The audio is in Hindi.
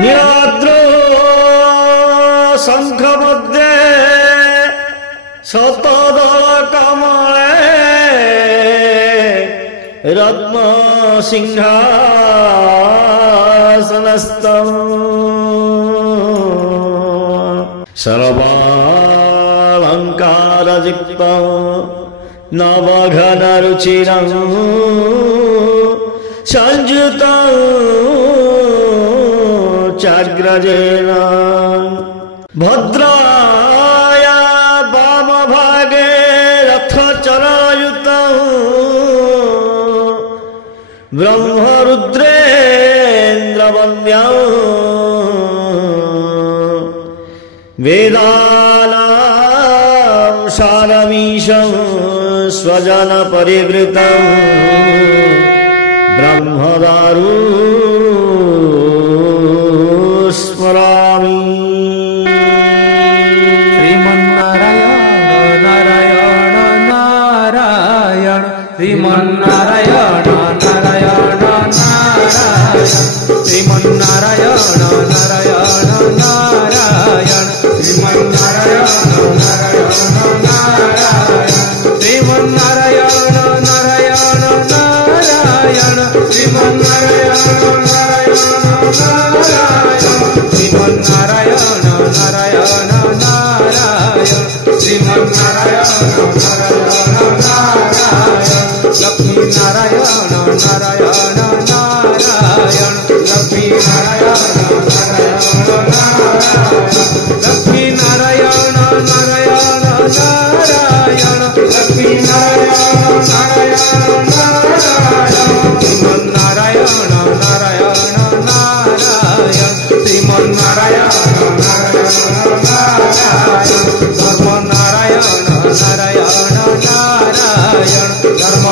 नीलाद्रो शंख मध्ये शतदल कमले रत्न सिंहासनस्थं सर्वालंकारयुक्तं नवघनरुचिरं संयुतं चाग्रजेन भद्राया वामभागे रथचरायुतं ब्रह्मरुद्रेन्द्रवन्द्यं वेदानां सारमीशं स्वजनपरिवृतं ब्रह्मदारु स्मरामि। श्रीमन्नारायण नारायण नारायण श्रीमन्नारायण नारायण नारायण श्रीमन्नारायण नारायण नारायण श्रीमन्नारायण नारायण नारायण श्रीमन्नारायण नारायण नारायण श्रीमन्नारायण नारायण नारायण श्रीमन्नारायण नारायण नारायण श्रीमन्नारायण नारायण नारायण लक्ष्मी नारायण नारायण नारायण लक्ष्मी नारायण नारायण नारायण लक्ष्मी नारायण नारायण नारायण लक्ष्मी नारायण नारायण नारायण श्रीमन्नारायण नारायण नारायण श्रीमन्नारायण नारायण नारायण धर्म नारायण नारायण नारायण धर्म